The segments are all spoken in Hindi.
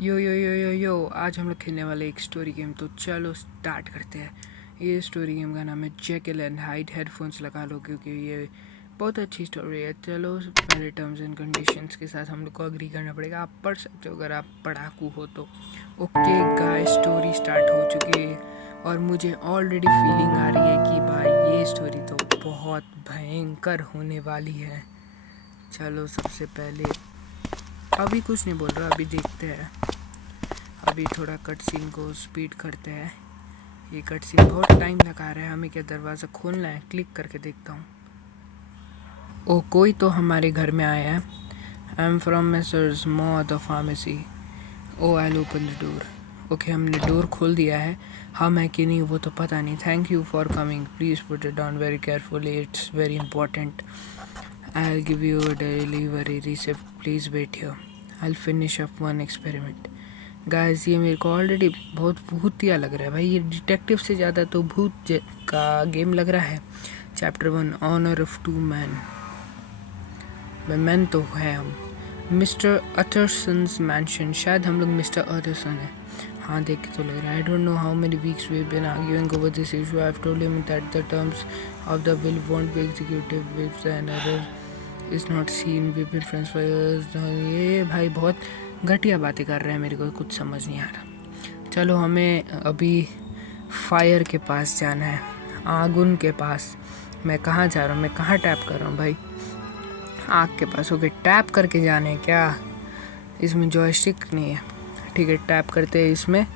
यो यो यो यो यो आज हम लोग खेलने वाले एक स्टोरी गेम। तो चलो स्टार्ट करते हैं। ये स्टोरी गेम का नाम है जेकिल एंड हाइड। हेडफोन्स लगा लो क्योंकि ये बहुत अच्छी स्टोरी है। चलो पहले टर्म्स एंड कंडीशंस के साथ हम लोग को अग्री करना पड़ेगा। आप पढ़ सकते हो अगर आप पढ़ाकू हो तो। ओके गाइस, स्टोरी स्टार्ट हो चुकी है और मुझे ऑलरेडी फीलिंग आ रही है कि भाई ये स्टोरी तो बहुत भयंकर होने वाली है। चलो सबसे पहले अभी कुछ नहीं बोल रहा, अभी देखते हैं। अभी थोड़ा कट सीन को स्पीड करते हैं। ये कट सीन बहुत टाइम लगा रहा है। हमें क्या दरवाज़ा खोलना है? क्लिक करके देखता हूँ। ओ, कोई तो हमारे घर में आया है। I am from messrs Maw the pharmacy. Oh, I open the door. Okay, हमने डोर खोल दिया है। हम है कि नहीं वो तो पता नहीं। Thank you for coming, please put it down very carefully, it's very important. I will give you a delivery receipt, please wait here, I will finish up one experiment. Guys, ये मेरे को ऑलरेडी बहुत भूतिया लग रहा है भाई। ये डिटेक्टिव से ज़्यादा तो का गेम लग रहा है। Chapter 1, honour of two man. Man तो है हम। Mister Utterson's mansion. शायद हम लोग मिस्टर अटरसन है। हाँ, देख के तो लग रहा है। I don't know how many weeks we have been arguing over this issue. I have told him that the terms of the will won't be executive if an error is not seen. We been friends for years. ये भाई बहुत घटिया बातें कर रहे हैं, मेरे को कुछ समझ नहीं आ रहा। चलो हमें अभी फायर के पास जाना है, आगुन के पास। मैं कहाँ जा रहा हूँ? मैं कहाँ टैप कर रहा हूँ भाई? आग के पास। ओके, टैप करके जाने हैं क्या? इसमें जॉयस्टिक नहीं है। ठीक है, टैप करते हैं इसमें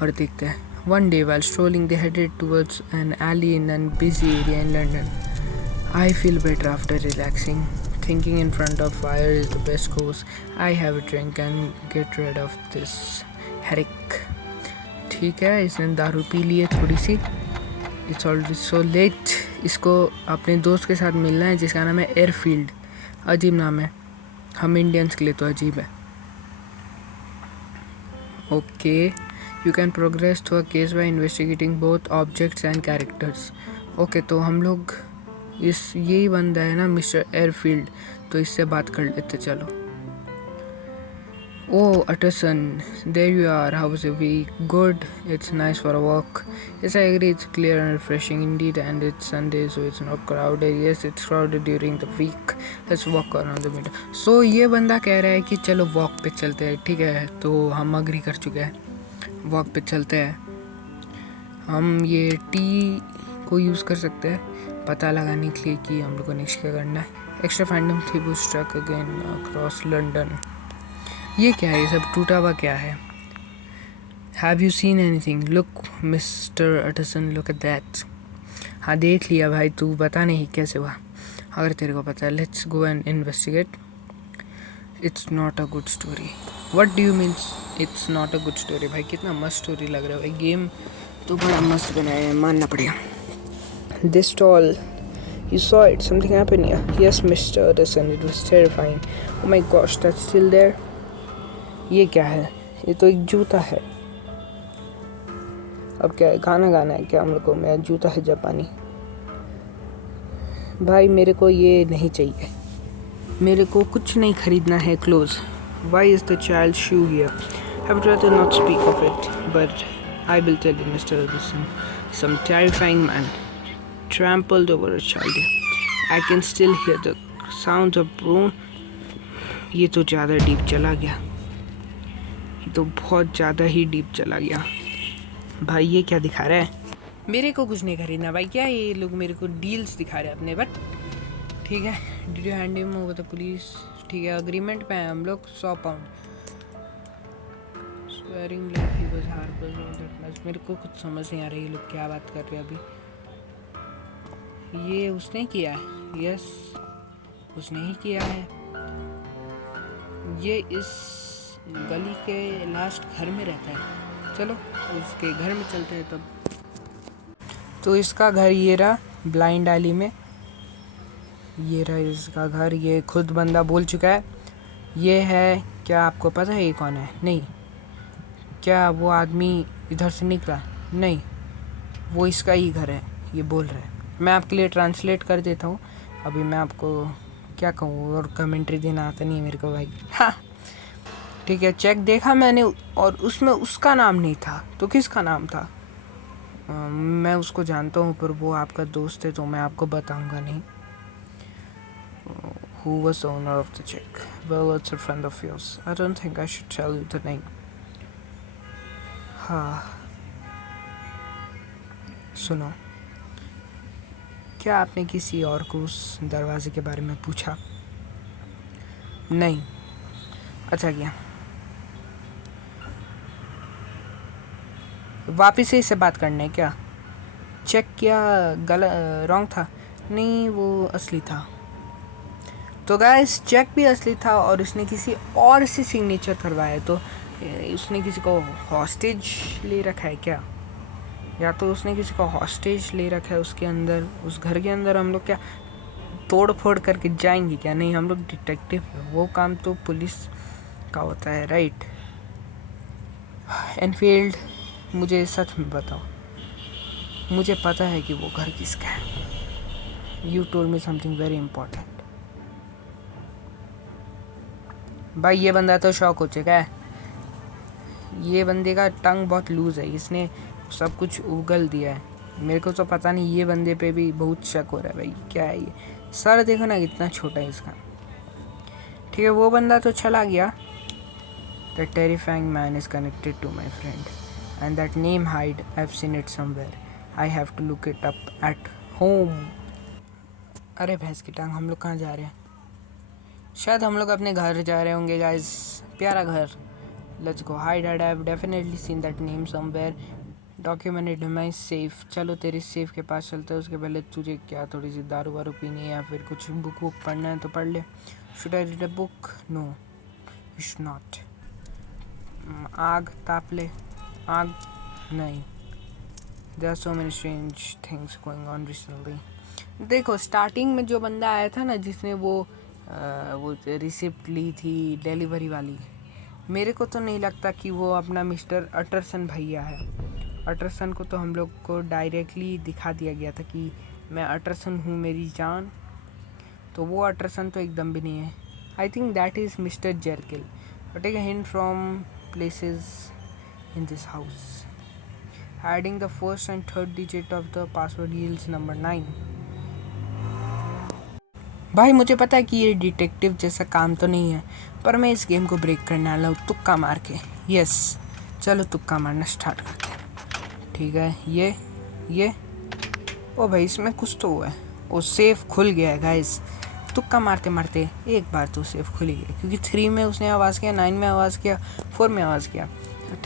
और देखते हैं। One day while strolling they headed towards an alley in a busy area in London. I feel better after relaxing. Thinking in front of fire is the best course. I have a drink and get rid of this headache. ठीक है, इसने दारू पी ली है थोड़ी सी। It's already so late. इसको अपने दोस्त के साथ मिलना है जिसका नाम है एयरफील्ड। अजीब नाम है, हम इंडियंस के लिए तो अजीब है। Okay, you can progress through a case by investigating both objects and characters. Okay, तो हम लोग यही बंदा है ना मिस्टर एयरफील्ड, तो इससे बात कर लेते। चलो। Oh Utterson, there you are, how was your week? Good, it's nice for a walk. Yes, I agree, it's clear and refreshing indeed, and it's Sunday so it's not crowded. Yes, it's crowded during the week. Let's walk around the middle. So ये बंदा कह रहा है कि चलो वॉक पे चलते हैं। ठीक है, तो हम अग्री कर चुके हैं, वॉक पे चलते हैं। हम ये टी को यूज़ कर सकते हैं पता लगाने के लिए कि हम लोग को नेक्स्ट क्या करना है। एक्स्ट्रा फैंडम थी वो स्ट्रक अगेन अक्रॉस लंडन। ये क्या है? ये सब टूटा हुआ क्या है? Have you seen anything? Look mister Utterson, look at that. हाँ, देख लिया भाई, तू बता नहीं कैसे हुआ अगर तेरे को पता है। Let's go and investigate. It's not a good story. What do you means it's not a good story? भाई कितना मस्त स्टोरी लग रहा है भाई। गेम तो बड़ा मस्त बनाया है, मानना पड़ेगा। This tall, you saw it, something happened here. Yes, Mr. Anderson, it was terrifying. Oh my gosh, that's still there. ये क्या है? ये तो एक जूता है। अब क्या है, गाना गाना है क्या हम लोग को? मेरा जूता है जापानी। भाई मेरे को ये नहीं चाहिए, मेरे को कुछ नहीं खरीदना है close. Why is the child shoe here? I would rather not speak of it, but I will tell you, Mr. Anderson. Some terrifying man trampled over a child. I can still hear the sounds of bone. ये तो ज़्यादा डीप चला गया, ये तो बहुत ज़्यादा ही डीप चला गया। भाई ये क्या दिखा रहा है? मेरे को कुछ नहीं खरीदना भाई। क्या ये लोग मेरे को डील्स दिखा रहे हैं अपने? बट ठीक है, did you hand him over the police? ठीक है, अग्रीमेंट पे हैं हम लोग। 100 pound. Swearing like he was harmful that much. मेरे को कुछ समझ नहीं आ रही ये लोग क्या बात कर रहे हैं अभी। ये उसने किया है? यस, उसने ही किया है। ये इस गली के लास्ट घर में रहता है। चलो उसके घर में चलते हैं तब। तो इसका घर ये रहा, ब्लाइंड एली में। ये रहा इसका घर। ये खुद बंदा बोल चुका है। ये है, क्या आपको पता है ये कौन है? नहीं। क्या वो आदमी इधर से निकला? नहीं, वो इसका ही घर है, ये बोल रहा है। मैं आपके लिए ट्रांसलेट कर देता हूँ। अभी मैं आपको क्या कहूँ, और कमेंट्री देना आता नहीं है मेरे को भाई। हाँ ठीक है, चेक देखा मैंने और उसमें उसका नाम नहीं था, तो किसका नाम था? मैं उसको जानता हूँ पर वो आपका दोस्त है तो मैं आपको बताऊंगा नहीं। Who was the owner of the check? Well, it's a friend of yours. I don't think I should tell you the name. हाँ, सुनो, क्या आपने किसी और को उस दरवाजे के बारे में पूछा? नहीं। अच्छा किया। वापिस से इससे बात करने क्या? चेक किया गलत रॉन्ग था? नहीं, वो असली था। तो गाइस चेक भी असली था और उसने किसी और से सिग्नेचर करवाया, तो उसने किसी को हॉस्टेज ले रखा है क्या? या तो उसने किसी को हॉस्टेज ले रखा है उसके अंदर, उस घर के अंदर हम लोग क्या तोड़ फोड़ करके जाएंगे क्या? नहीं, हम लोग डिटेक्टिव है, वो काम तो पुलिस का होता है, राइट? एनफील्ड, मुझे सच में बताओ, मुझे पता है कि वो घर किसका है। You told me something very important. भाई ये बंदा तो शॉक हो चुका है, ये बंदे का टंग बहुत लूज है, इसने सब कुछ उगल दिया है। मेरे को तो पता नहीं, ये बंदे पे भी बहुत शक हो रहा है। भाई क्या है ये? सर देखो ना कितना छोटा है इसका। ठीक है, वो बंदा तो चला गया। The terrifying man is connected to my friend and that name Hyde, I have seen it somewhere, I have to look it up at home. अरे भैंस की टांग, हम लोग कहाँ जा रहे हैं? शायद हम लोग अपने घर जा रहे होंगे गाइस, प्यारा घर। Let's go. Hide, I have definitely seen that name somewhere, documented in my safe. चलो तेरे सेफ के पास चलते हैं, उसके पहले तुझे क्या थोड़ी सी दारू वारू पीनी है या फिर कुछ बुक वुक पढ़ना है तो पढ़ ले। Should I read a book? No, you should not. आग ताप ले? आग नहीं। There are so many strange things going on recently. देखो स्टार्टिंग में जो बंदा आया था ना, जिसने वो रिसिप्ट ली थी डिलीवरी वाली, मेरे को तो नहीं लगता कि वो अपना मिस्टर अटरसन भैया है। अटरसन को तो हम लोग को डायरेक्टली दिखा दिया गया था कि मैं अटरसन हूँ मेरी जान, तो वो अटरसन तो एकदम भी नहीं है। I think that is mister Jekyll. Take a hint from places in this house. Adding the first and third digit of the password yields number 9। भाई मुझे पता है कि ये डिटेक्टिव जैसा काम तो नहीं है, पर मैं इस गेम को ब्रेक करने वाला हूँ तुक्का मार के। यस, चलो तुक्का मारना स्टार्ट करते हैं। ठीक है, ये ओ भाई इसमें कुछ तो हुआ है। वो सेफ खुल गया है गाइस। तुक्का मारते मारते एक बार तो सेफ खुल ही गया, क्योंकि 3 में उसने आवाज़ किया, 9 में आवाज़ किया, 4 में आवाज़ किया,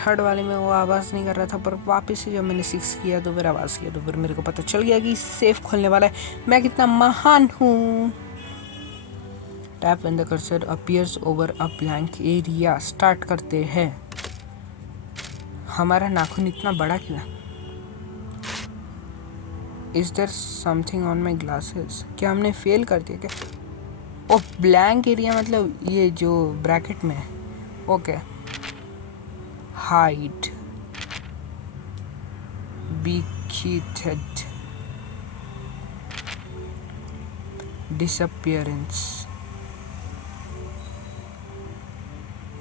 थर्ड वाले में वो आवाज़ नहीं कर रहा था, पर वापस से जब मैंने 6 किया तो फिर आवाज़ किया, तो फिर मेरे को पता चल गया कि सेफ खुलने वाला है। मैं कितना महान हूँ। Tap when the cursor appears over a blank area. Start करते हैं। हमारा नाखून इतना बड़ा क्यों है? Is there something on my glasses? क्या हमने फेल कर दिया क्या? ओ ब्लैंक एरिया मतलब ये जो ब्रैकेट में है। ओके, हाइड, बी कीटेड, disappearance.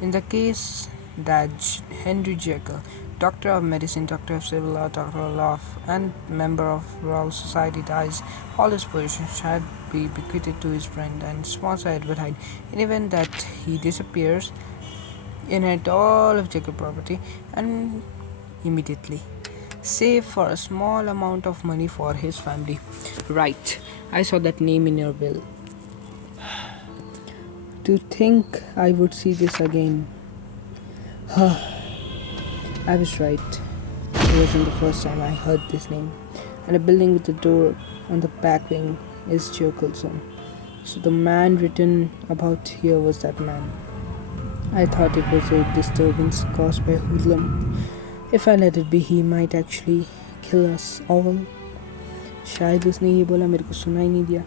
In the case that Henry Jekyll, Doctor of Medicine, Doctor of Civil Law, Doctor of Law, and member of Royal Society dies, all his possessions shall be bequeathed to his friend and sponsor Edward Hyde. In the event that he disappears, inherit all of Jekyll property and immediately save for a small amount of money for his family. Right, I saw that name in your will. To think I would see this again. I was right. It wasn't the first time I heard this name. And a building with a door on the back wing is Jekyll's home. So the man written about here was that man. I thought it was a disturbance caused by hoodlum. If I let it be, he might actually kill us all. शायद उसने ये बोला, मेरे को सुना ही नहीं दिया।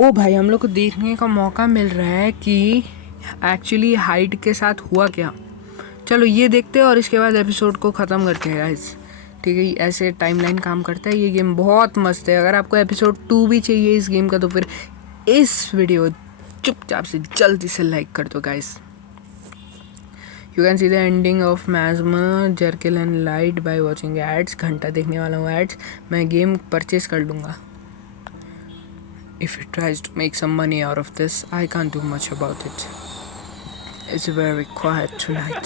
ओ भाई, हम लोग को देखने का मौका मिल रहा है कि एक्चुअली हाइड के साथ हुआ क्या। चलो ये देखते हैं और इसके बाद एपिसोड को ख़त्म करते हैं गाइस। ठीक है, ऐसे टाइमलाइन काम करता है। ये गेम बहुत मस्त है। अगर आपको एपिसोड 2 भी चाहिए इस गेम का, तो फिर इस वीडियो चुपचाप से जल्दी से लाइक कर दो guys. You can see the ending of मैज़मर Jekyll and light by watching ads. घंटा देखने वाला हूँ एड्स। मैं गेम परचेज कर लूँगा। If it tries to make some money out of this I can't do much about it. It's very quiet tonight.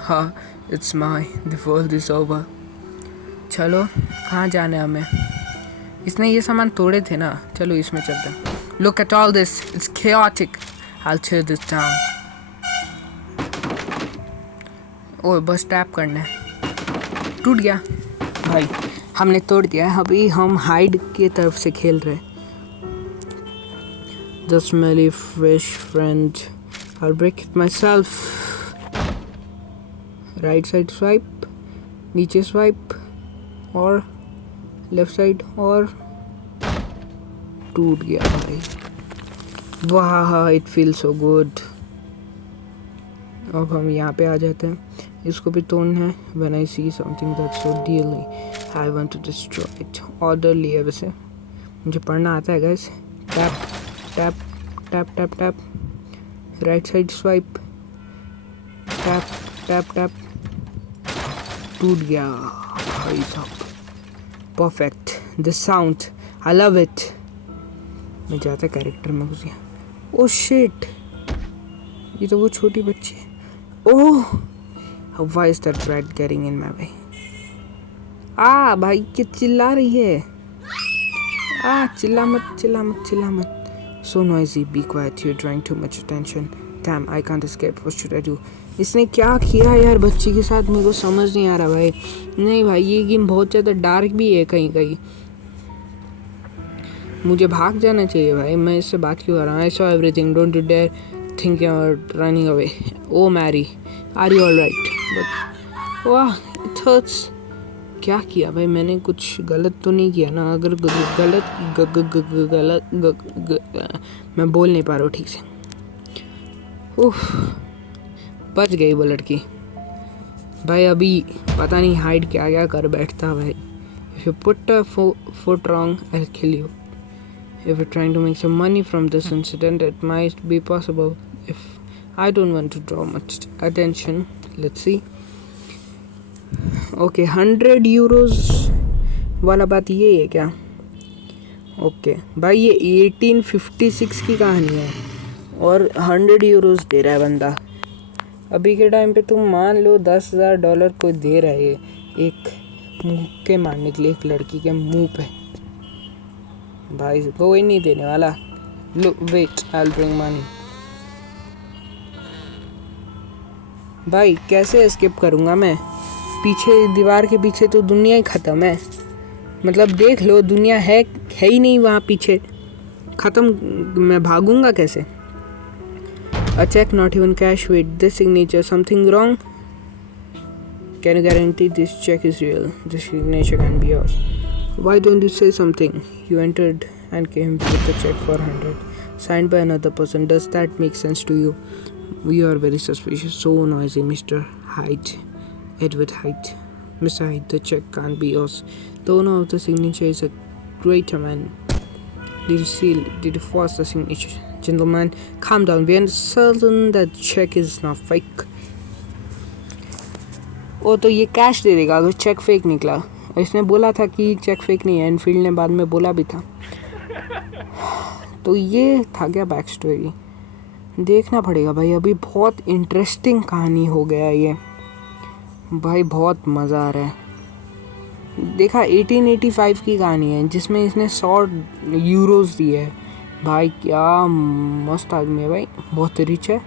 हाँ, it's my the world is over. चलो कहाँ जाना है हमें? इसने ये सामान तोड़े थे ना, चलो इसमें चलते हैं। Look at all this, it's chaotic. I'll tear this down. ओह बस टैप करना है। टूट गया भाई, हमने तोड़ दिया है। अभी हम हाइड की तरफ से खेल रहे हैं। The smelly fresh friend. I'll break it myself. Right side swipe, नीचे स्वाइप और लेफ्ट साइड और टूट गया भाई। वाह, इट फील सो गुड। अब हम यहाँ पे आ जाते हैं। इसको भी तोड़ना है। When I see something that's so dearly, I want to destroy it. Order लिया वैसे, मुझे पढ़ना आता है guys. Tap tap tap tap tap, right side swipe, tap tap tap, टूट गया भाई साहब। Perfect, the sound, I love it. मैं जाता कैरेक्टर में घुस गया। ओह शिट, ये तो वो छोटी बच्ची है। Oh, why is that rat getting in my way? आ भाई क्या चिल्ला रही है? चिल्ला मत चिल्ला मत चिल्ला मत। So noisy, be quiet, you're drawing too much attention. Damn, I can't escape, what should I do? इसने क्या किया यार बच्ची के साथ, मेरे को समझ नहीं आ रहा भाई। नहीं भाई, ये गेम बहुत ज़्यादा डार्क भी है कहीं कहीं। मुझे भाग जाना चाहिए भाई, मैं इससे बात क्यों कर रहा हूँ? I saw everything, don't you dare think you're running away. Oh Mary, are you alright? But वाह, it hurts. क्या किया भाई मैंने? कुछ गलत तो नहीं किया ना? अगर गलत मैं बोल नहीं पा रहा हूँ ठीक से। उफ, बच गई वो लड़की भाई। अभी पता नहीं हाइड क्या क्या कर बैठता भाई। If you put a foot wrong I will kill you. If you trying to make some money from this incident it might be possible if I don't want to draw much attention. Let's see. Okay, 100 euros वाला बात ये है क्या? ओके भाई, ये 1856 की कहानी है और 100 यूरोज दे रहा है बंदा। अभी के टाइम पे तुम मान लो $10,000 कोई दे रहा है एक मुक्के मारने के लिए एक लड़की के मुंह पे। भाई कोई नहीं देने वाला। Look wait, I will bring money. भाई कैसे एस्केप करूँगा मैं? पीछे दीवार के पीछे तो दुनिया ही ख़त्म है। मतलब देख लो, दुनिया है ही नहीं वहाँ पीछे, ख़त्म। मैं भागूंगा कैसे? A check, not even cash. Wait, this signature, something wrong? Can you guarantee this check is real? This signature can be yours. Why don't you say something? You entered and came with the check for 100, signed by another person. Does that make sense to you? We are very suspicious. So noisy, Mr. Hyde. Edward Hyde. Mr. Hyde, the check can't be yours. The owner of the signature is a greater man. Did you seal? Did you force the signature? Gentlemen, calm down. We are certain that check is not fake. ओ तो ये कैश दे देगा अगर चेक फेक निकला। इसने बोला था कि चेक फेक नहीं है, एनफील्ड ने बाद में बोला भी था। तो ये था क्या बैक स्टोरी? देखना पड़ेगा भाई। अभी बहुत इंटरेस्टिंग कहानी हो गया ये भाई, बहुत मज़ा आ रहा है। देखा, 1885 की कहानी है जिसमें इसने 100 यूरोज दिए है भाई। क्या मस्त आदमी है भाई, बहुत रिच है।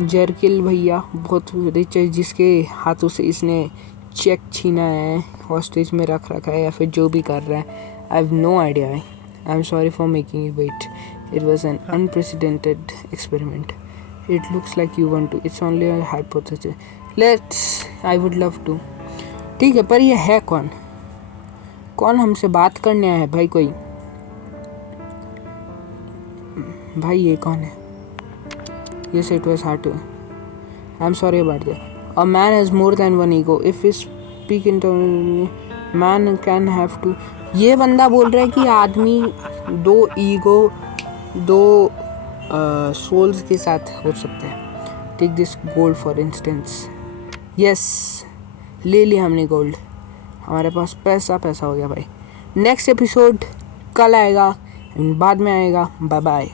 जर्किल भैया बहुत रिच है, जिसके हाथों से इसने चेक छीना है, हॉस्टेज में रख रखा है या फिर जो भी कर रहा है। I have no idea. I am sorry for making you wait. It was an unprecedented experiment. It looks like you want to, it's only a hypothesis. Let's, I would love to. ठीक है, पर ये है कौन? कौन हमसे बात करने आया है भाई? कोई भाई ये कौन है? Yes, it was hard to. I'm sorry about that. A man has more than one ego. If we speak into man can have to. ये बंदा बोल रहा है कि आदमी 2 ईगो 2 सोल्स के साथ हो सकते हैं। Take this gold for instance. Yes, ले लिया हमने गोल्ड, हमारे पास पैसा पैसा हो गया भाई। नेक्स्ट एपिसोड कल आएगा, बाद में आएगा। Bye bye.